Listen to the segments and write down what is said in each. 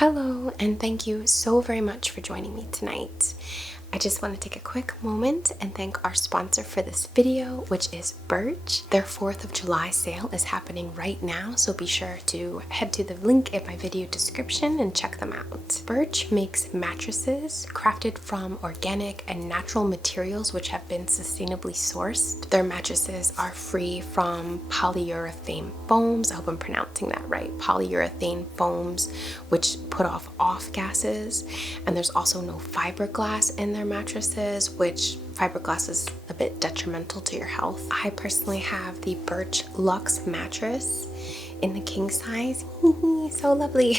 Hello, and thank you so very much for joining me tonight. I just want to take a quick moment and thank our sponsor for this video, which is Birch. Their 4th of July sale is happening right now, so be sure to head to the link in my video description and check them out. Birch makes mattresses crafted from organic and natural materials which have been sustainably sourced. Their mattresses are free from polyurethane foams. I hope I'm pronouncing that right. Polyurethane foams, which put off gases, and there's also no fiberglass in their mattresses, which fiberglass is a bit detrimental to your health. I personally have the Birch Luxe mattress in the king size. So lovely.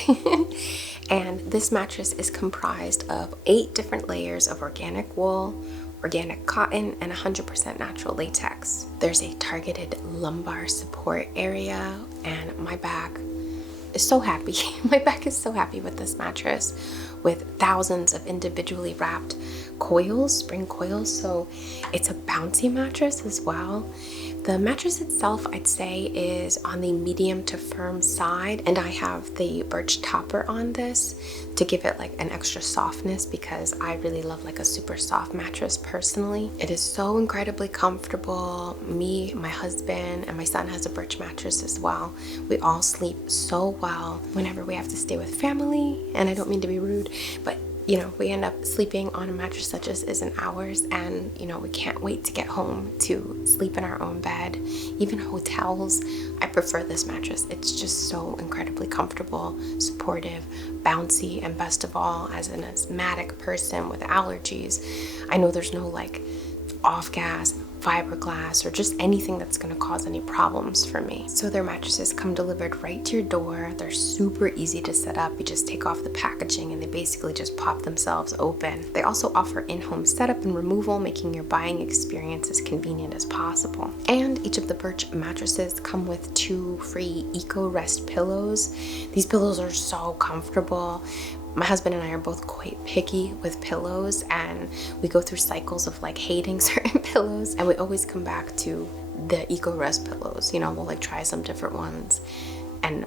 And this mattress is comprised of 8 different layers of organic wool, organic cotton, and 100% natural latex. There's a targeted lumbar support area, and my back is so happy. My back is so happy with this mattress, with thousands of individually wrapped coils, spring coils, so it's a bouncy mattress as well. The mattress itself, I'd say, is on the medium to firm side, and I have the Birch topper on this to give it like an extra softness because I really love like a super soft mattress personally. It is so incredibly comfortable. Me, my husband, and my son has a Birch mattress as well. We all sleep so well whenever we have to stay with family, and I don't mean to be rude, but we end up sleeping on a mattress that just isn't ours, and we can't wait to get home to sleep in our own bed. Even hotels, I prefer this mattress. It's just so incredibly comfortable, supportive, bouncy, and best of all, as an asthmatic person with allergies, I know there's no like off gas, fiberglass, or just anything that's going to cause any problems for me. So their mattresses come delivered right to your door. They're super easy to set up. You just take off the packaging and they basically just pop themselves open. They also offer in-home setup and removal, making your buying experience as convenient as possible. And each of the Birch mattresses come with 2 free Eco Rest pillows. These pillows are so comfortable. My husband and I are both quite picky with pillows, and we go through cycles of like hating certain pillows, and we always come back to the Eco Rest pillows. We'll like try some different ones and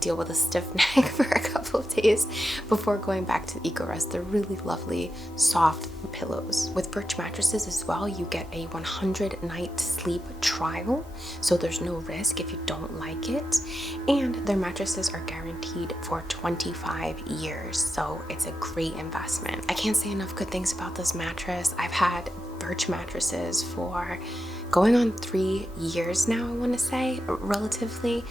deal with a stiff neck for a couple of days before going back to Eco Rest. They're really lovely, soft pillows. With Birch mattresses as well, you get a 100-night sleep trial, so there's no risk if you don't like it. And their mattresses are guaranteed for 25 years, so it's a great investment. I can't say enough good things about this mattress. I've had Birch mattresses for going on 3 years now, I want to say, relatively,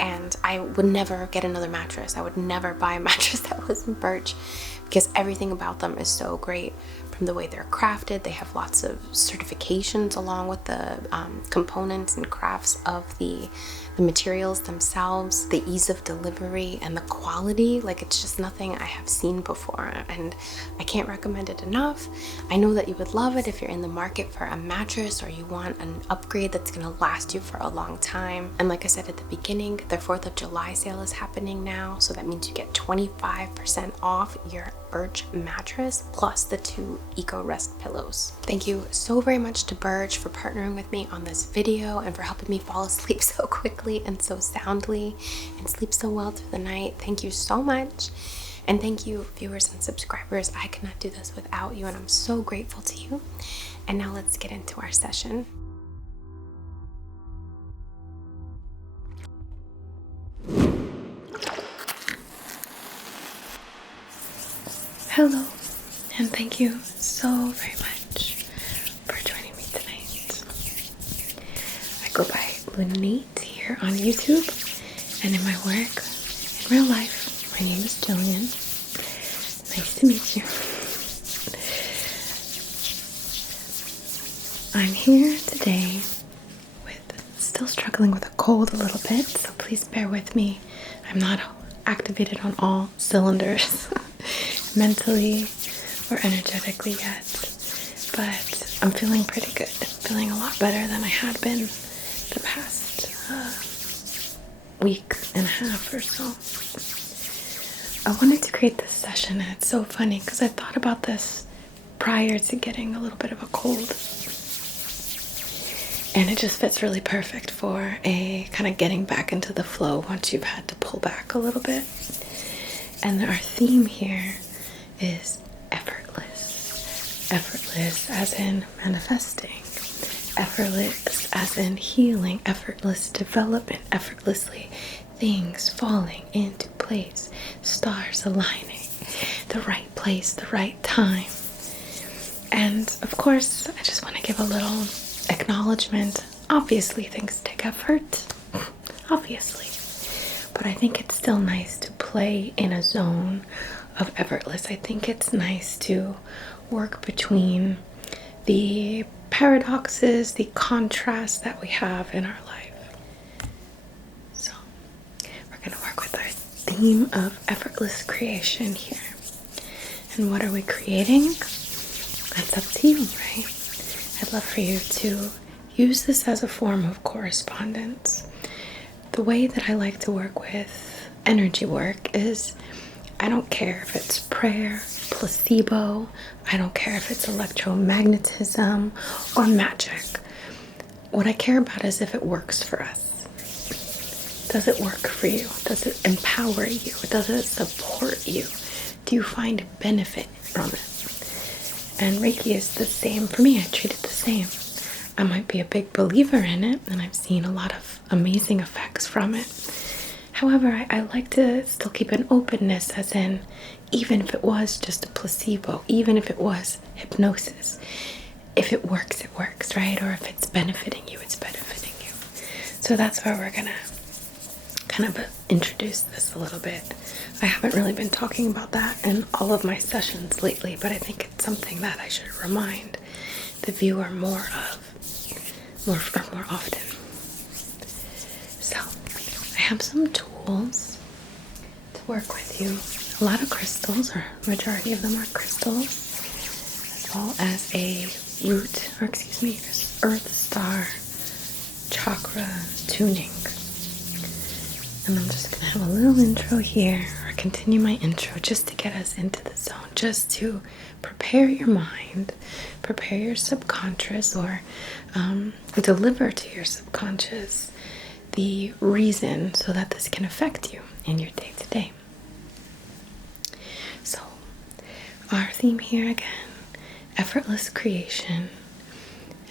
and I would never get another mattress. I would never buy a mattress that wasn't Birch because everything about them is so great. From the way they're crafted, they have lots of certifications along with the components and crafts of the materials themselves, the ease of delivery, and the quality. Like, it's just nothing I have seen before, and I can't recommend it enough. I know that you would love it if you're in the market for a mattress or you want an upgrade that's going to last you for a long time. And like I said at the beginning, their 4th of July sale is happening now, so that means you get 25% off your Birch mattress plus the 2 Eco Rest pillows. Thank you so very much to Birch for partnering with me on this video and for helping me fall asleep so quickly and so soundly and sleep so well through the night. Thank you so much. And thank you, viewers and subscribers. I could not do this without you, and I'm so grateful to you. And now let's get into our session. Hello, and thank you so very much for joining me tonight. I go by Lunate here on YouTube, and in my work, in real life, my name is Jillian. Nice to meet you. I'm here today still struggling with a cold a little bit, so please bear with me. I'm not activated on all cylinders mentally or energetically yet, but I'm feeling pretty good. Feeling a lot better than I had been the past week and a half or so. I wanted to create this session, and it's so funny because I thought about this prior to getting a little bit of a cold, and it just fits really perfect for a kind of getting back into the flow once you've had to pull back a little bit. And our theme here is effortless. Effortless as in manifesting. Effortless as in healing. Effortless development. Effortlessly things falling into place. Stars aligning. The right place, the right time. And of course, I just want to give a little acknowledgement. Obviously, things take effort. Obviously. But I think it's still nice to play in a zone of effortless. I think it's nice to work between the paradoxes, the contrasts that we have in our life. So, we're going to work with our theme of effortless creation here. And what are we creating? That's up to you, right? I'd love for you to use this as a form of correspondence. The way that I like to work with energy work is I don't care if it's prayer, placebo, I don't care if it's electromagnetism or magic. What I care about is if it works for us. Does it work for you? Does it empower you? Does it support you? Do you find benefit from it? And Reiki is the same for me. I treat it the same. I might be a big believer in it, and I've seen a lot of amazing effects from it. However, I like to still keep an openness, as in, even if it was just a placebo, even if it was hypnosis, if it works, right? Or if it's benefiting you, it's benefiting you. So that's where we're gonna kind of introduce this a little bit. I haven't really been talking about that in all of my sessions lately, but I think it's something that I should remind the viewer more often. So I have some tools to work with you. A lot of crystals, or majority of them are crystals, as well as a earth star chakra tuning. And I'm just gonna have a little intro here, or continue my intro just to get us into the zone, just to prepare your mind, prepare your subconscious, or deliver to your subconscious the reason so that this can affect you in your day to day. So, our theme here again, effortless creation.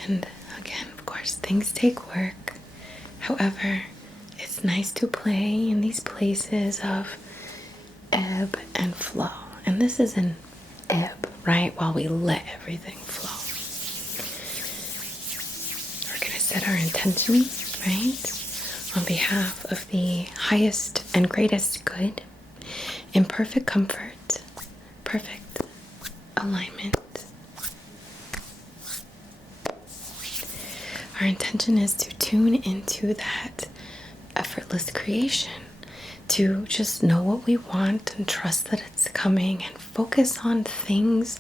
And again, of course, things take work. However, it's nice to play in these places of ebb and flow. And this is an ebb, right? While we let everything flow. We're going to set our intentions, right? On behalf of the highest and greatest good, in perfect comfort, perfect alignment. Our intention is to tune into that effortless creation, to just know what we want and trust that it's coming, and focus on things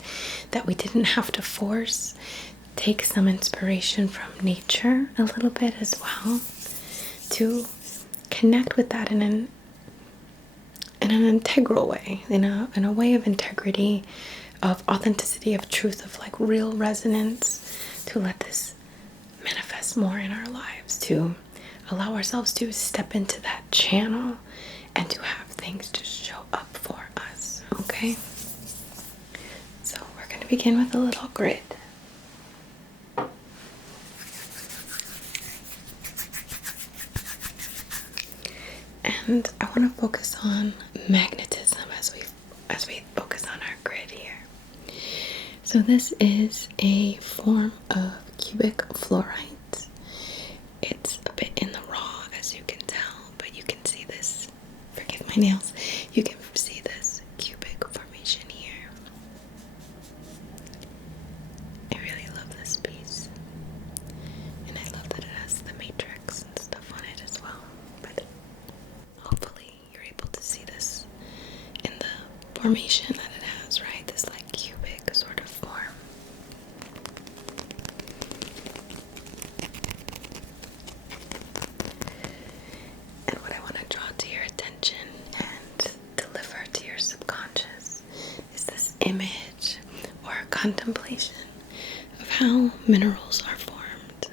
that we didn't have to force. Take some inspiration from nature a little bit as well, to connect with that in an integral way, in a way of integrity, of authenticity, of truth, of like real resonance, to let this manifest more in our lives, to allow ourselves to step into that channel and to have things just show up for us, okay? So we're going to begin with a little grid. And I want to focus on magnetism as we focus on our grid here. So this is a form of cubic fluorite. It's a bit in the raw, as you can tell, but you can see this. Forgive my nails. You can see this cubic formation here. I really love this piece. And I love that it has the matrix and stuff on it as well. But hopefully you're able to see this in the formation that it has, right? This like cubic sort of form. And what I want to draw to your attention and deliver to your subconscious is this image or contemplation of how minerals are formed.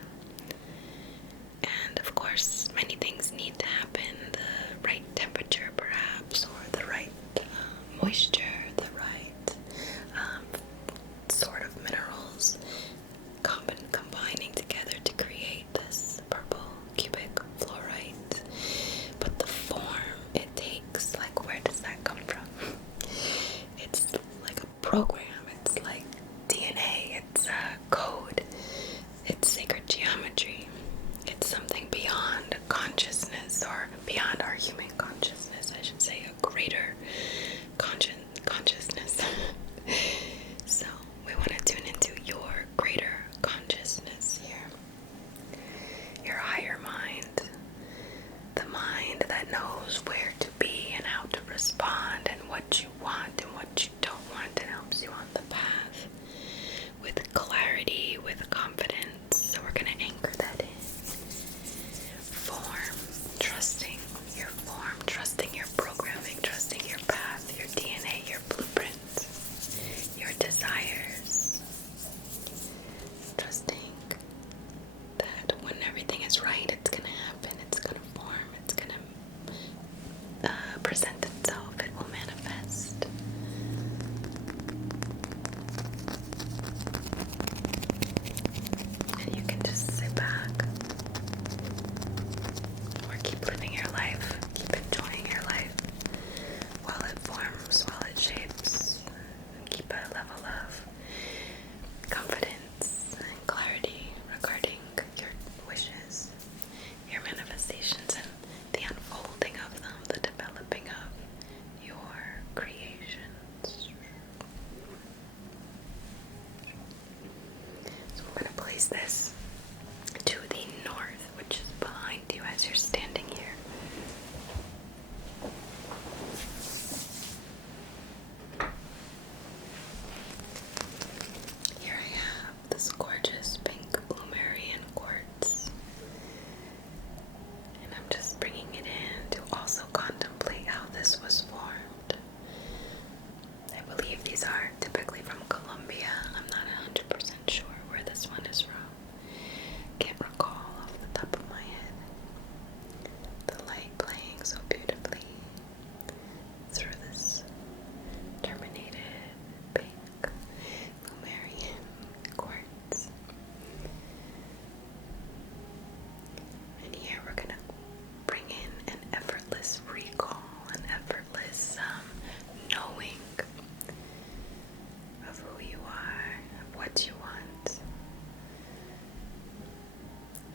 And of course, many things need to happen. The right temperature, perhaps, or the right moisture, the right sort of minerals combining together to create this purple cubic fluorite. But the form it takes, like, where does that come from? It's like a program, it's like DNA, it's a code, it's sacred geometry. It's something beyond consciousness, or beyond our human consciousness, I should say, a greater consciousness. So we want to tune into your greater consciousness here, your higher mind, the mind that knows where to be and how to respond and what you want and what you don't want, and helps you on the path with clarity, with confidence. So we're going to anchor that in. Form, trusting your form, trusting your programming, trusting your path, your DNA, your blueprint, your desires. Trusting that when everything is right, it's going to happen, it's going to form, it's going to present itself, it will manifest. And you can just sit back or keep living your life, keep enjoying your life while it forms, while it shapes. Keep a level of confidence and clarity regarding your wishes, your manifestations, and the unfolding of them, the developing of your creations. So I'm going to place this to the north, which is behind you as you're standing here. Here I have this gorgeous pink Lumerian quartz, and I'm just bringing it in to also contemplate how this was formed. I believe these are typically from Colombia. I'm not 100% sure where this one is from. Can't recall off the top of my head. The light playing so beautifully through this terminated pink Lumerian quartz. And here we're gonna bring in an effortless recall, an effortless knowing of who you are, of what you want,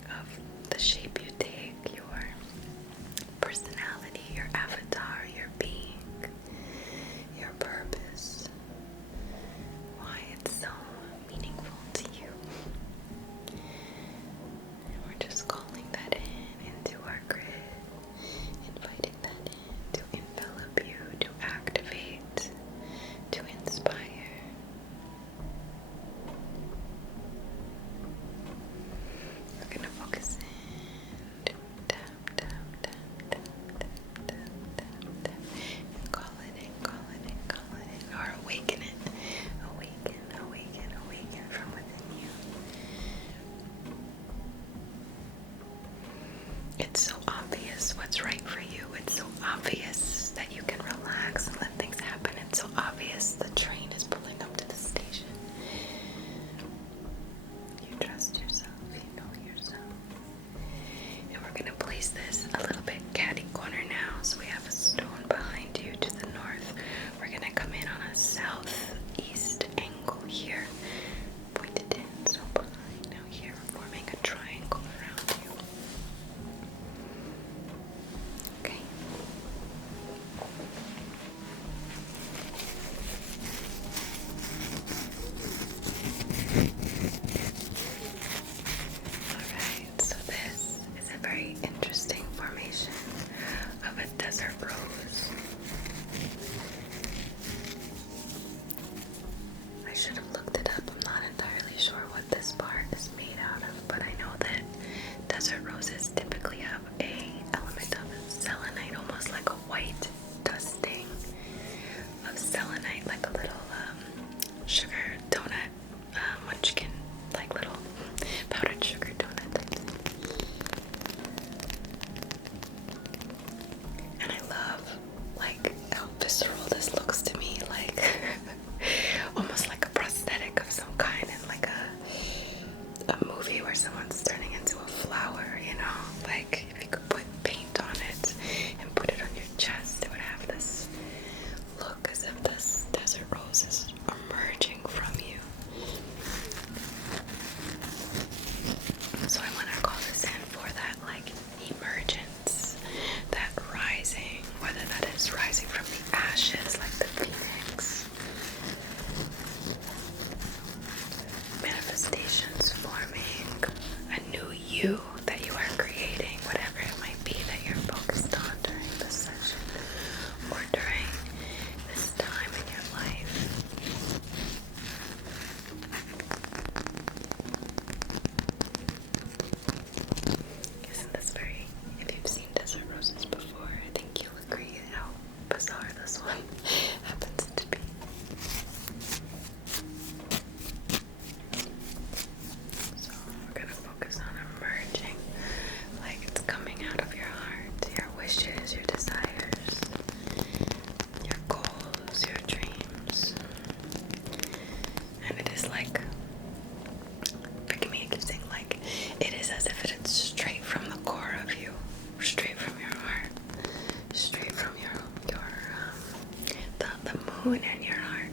of the shape you take, your personality, your avatar, your being, your purpose, why it's so meaningful to you. And we're just calling that into our grid, inviting that in to envelop you, to activate, to inspire. We're gonna focus in, tap, tap, tap, tap, tap, tap, tap, tap, and call it in, call it in, call it in, or awaken it. Awaken, awaken, awaken from within you. It's so obvious what's right for you. It's so obvious that you can relax and let things happen. It's so obvious the train is pulling up to the station. You trust yourself, you know yourself. And we're going to place this a little bit catty corner now. So we have a stone behind you to the north. We're going to come in on a southeast angle here. Pointed in, so behind. Now here we're forming a triangle around you. Okay. Alright, so this is a very interesting formation of a desert rose. I should have looked it up. I'm not entirely sure what this part is made out of, but I know that desert roses typically have a element of selenite, almost like a white dusting of selenite, like a little sugar donut munchkin, like little powdered sugar donut type thing. And I love like how visceral this looks to me. moon and your heart.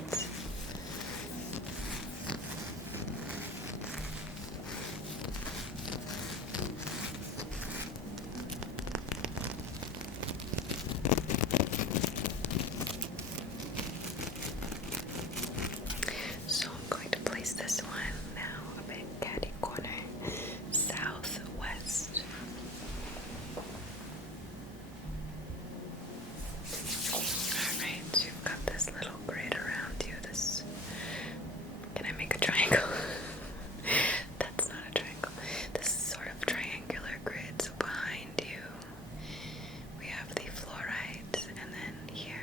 So I'm going to place this one now a bit catty corner southwest. Alright, you've got this little grid around you. This, can I make a triangle? That's not a triangle. This is sort of triangular grid. So behind you we have the fluorite, and then here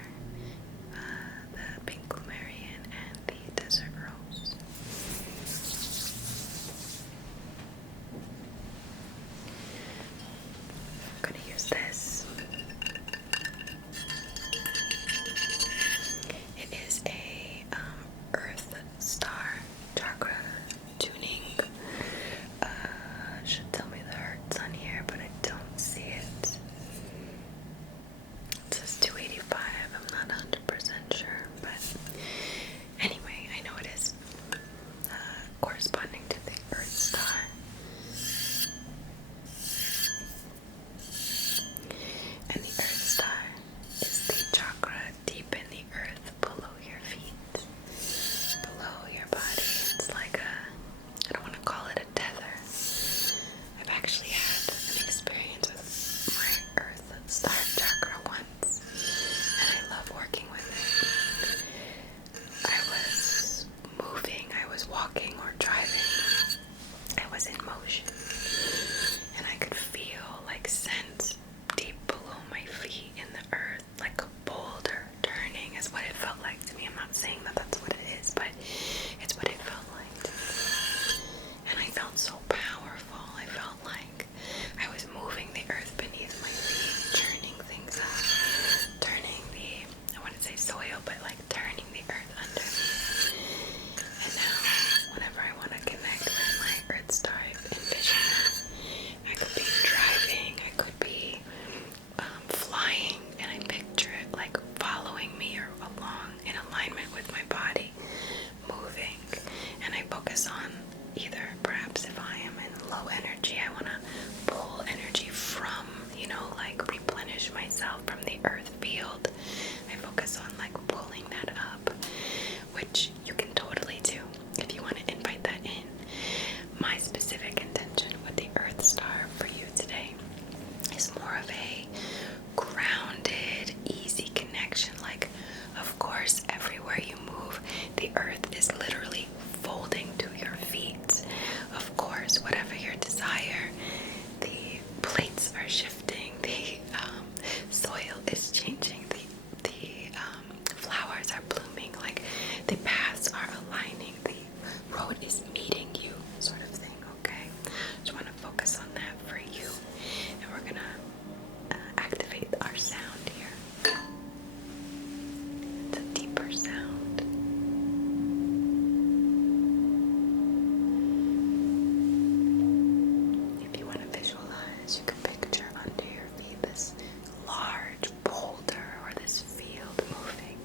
the pink Lumerian and the desert rose. I'm going to use this. It is a earth star chakra tuning. Should tell me the hertz on here, but I don't see it. It says 285. I'm not 100% sure, but anyway, I know it is corresponding to the earth star. And the earth star is the chakra deep in the earth below your feet, below your body. It's like I don't want to call it a tether. I've actually had an experience with my earth star chakra once, and I love working with it. I was moving, I was walking or driving, I was in motion, and I could feel, like, sense deep below my feet in the earth, like a boulder turning is what it felt like to me. I'm not saying that that's what it is, but it's what it felt like to me. And I felt so powerful. I felt like I was moving the earth beneath my feet, churning things up, turning the, I wouldn't say soil, but like turning the earth under me. And now, whenever I want to connect with my earth star, I envision that I could be driving, I could be flying, and I picture it like following me or along in alignment with my body, moving. And I focus on either, perhaps if I am in low energy, I want to pull energy from, like replenish myself from the earth field. I focus on like pulling that up, which you can totally do if you want to invite that in. My specific intention with the earth star for you today is more of a grounded, easy connection. Like, of course, everywhere you move, the earth is literally folding to your feet. Of course, whatever your desire, the plates are shifting, the soil is changing, the flowers are blooming, like the paths are aligning, the road is meeting you, sort of thing. Okay, just want to focus on that for you, and we're gonna activate our sound here. It's a deeper sound. If you want to visualize, you can picture under your feet this large boulder or this field moving.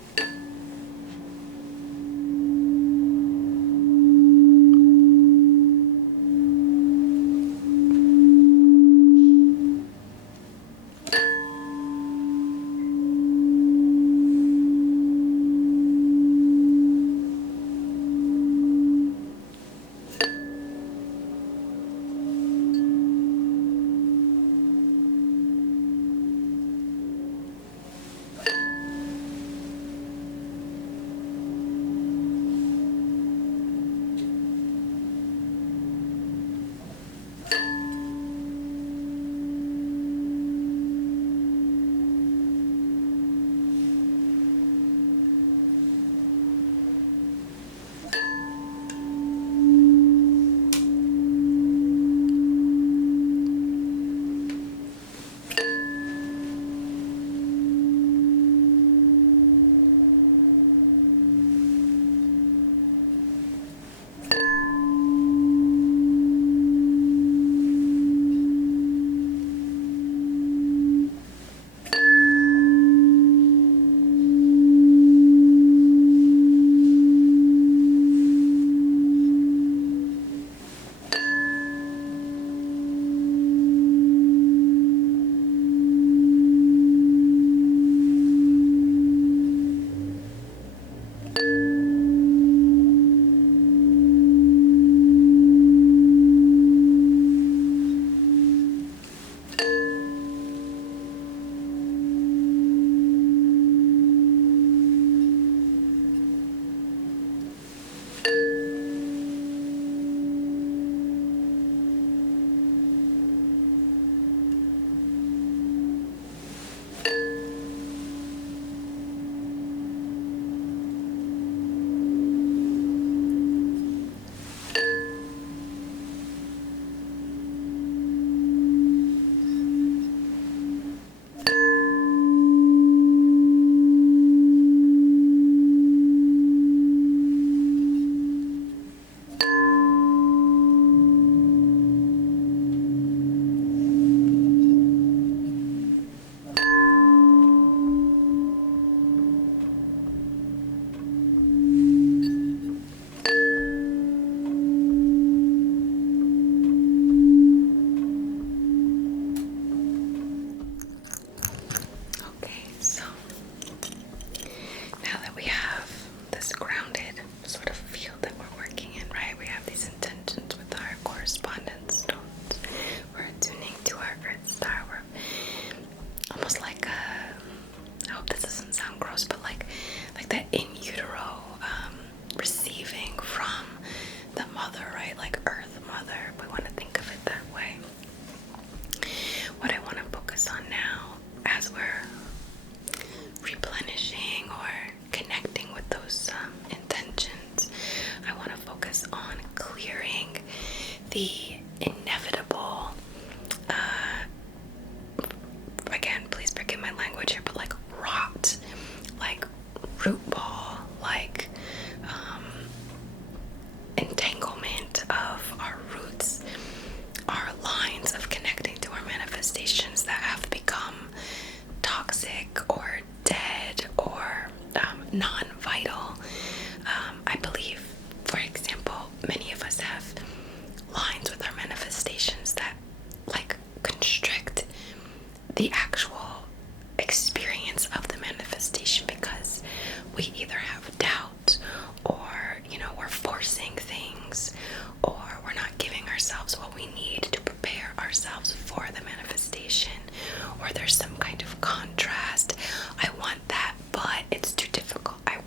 this grounded sort of field that we're working in, right? We have these intentions with our correspondence stones. We're attuning to our Earth Star. We're almost like I hope this doesn't sound gross, but like that in utero receiving from the mother, right? Like Earth Mother. We want to think of it that way. What I want to focus on now, as we're replenishing or connecting with those intentions, I want to focus on clearing the inevitable, again, please forgive my language here, but like rot, like root ball, like entanglement of our roots, our lines of connecting to our manifestations that have become toxic or dead or non-vital. I believe, for example, many of us have lines with our manifestations that like constrict the actual experience of the manifestation, because we either have doubt, or we're forcing things, or we're not giving ourselves what we need to prepare ourselves for the manifestation, or there's some kind of contrast. I want that, but it's too difficult. I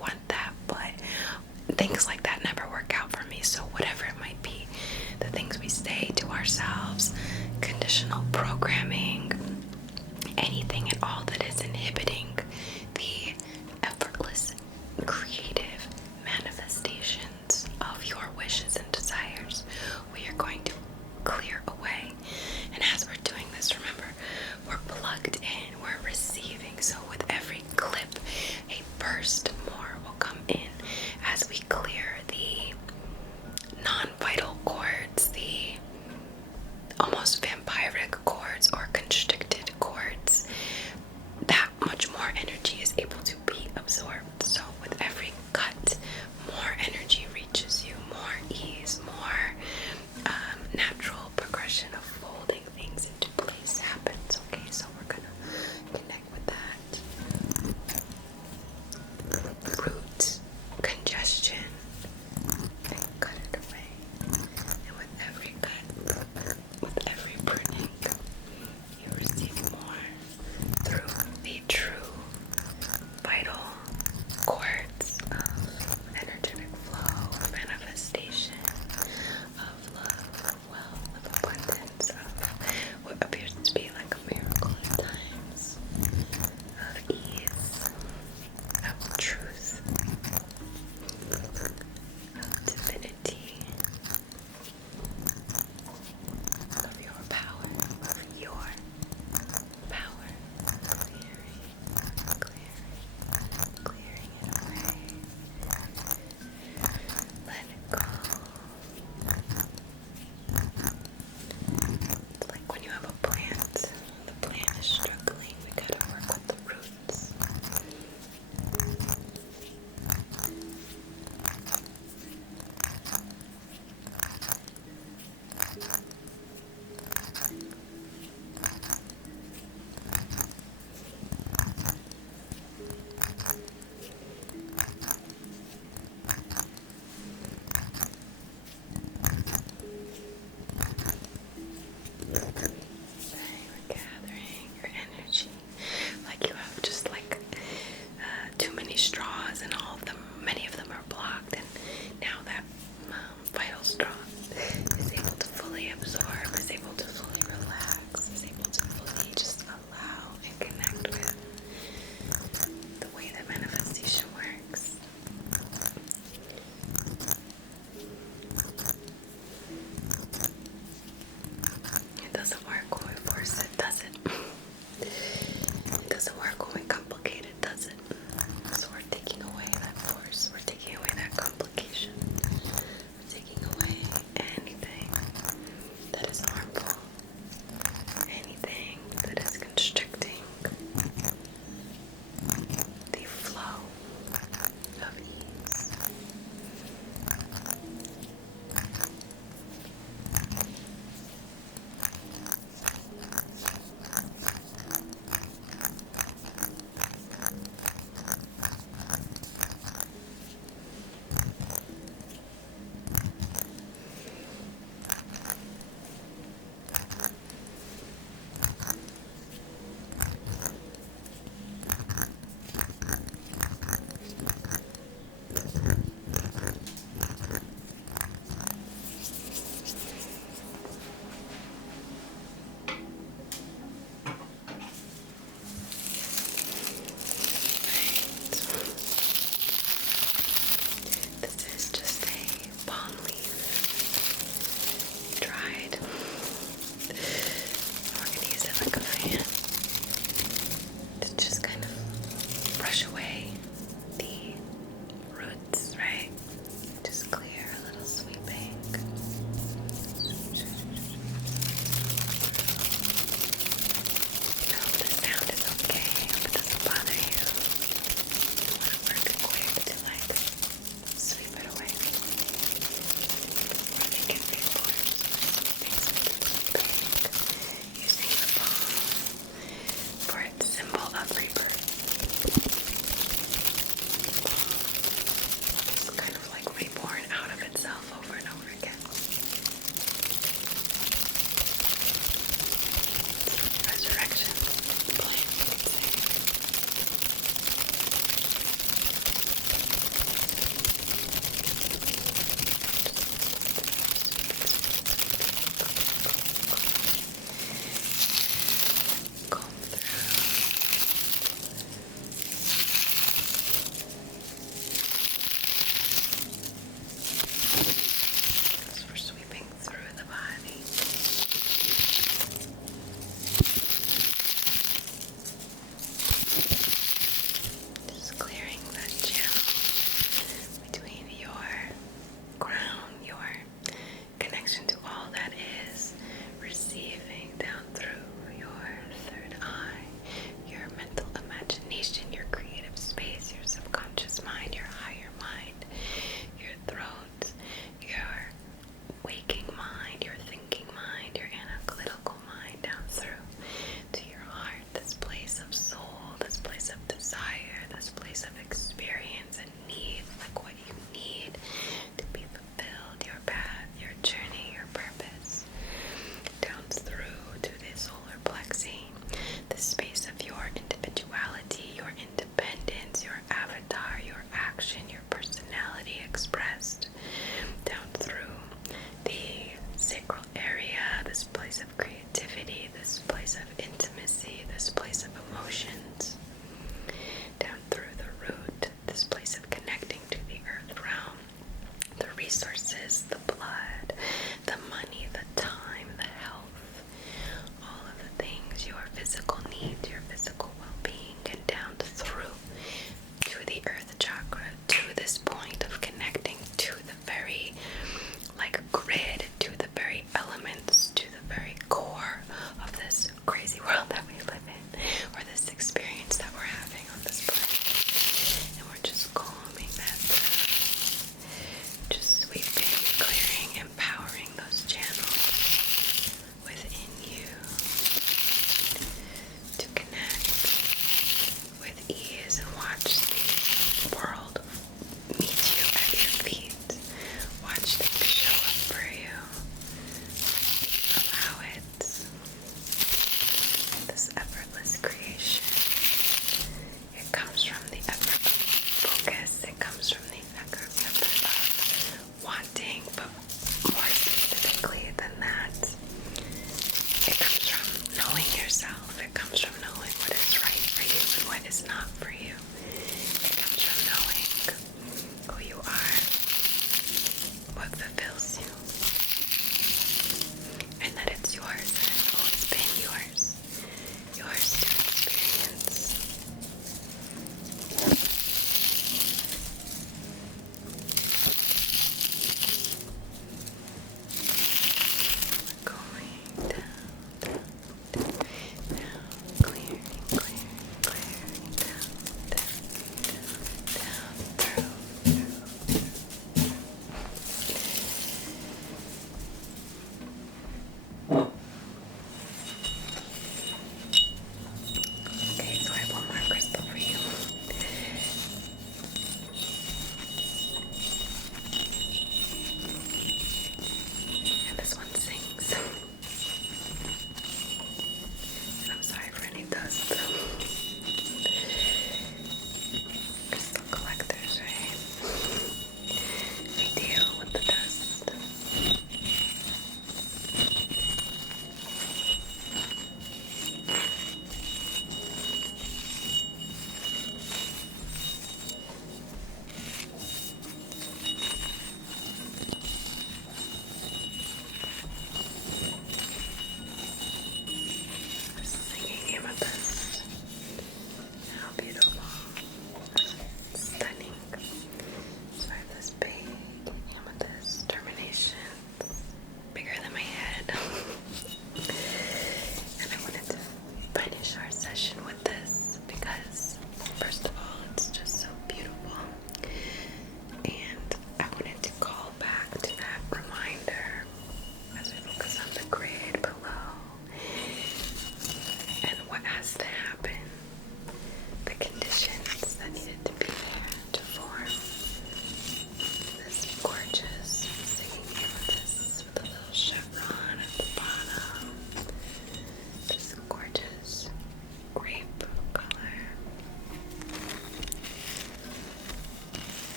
yourself,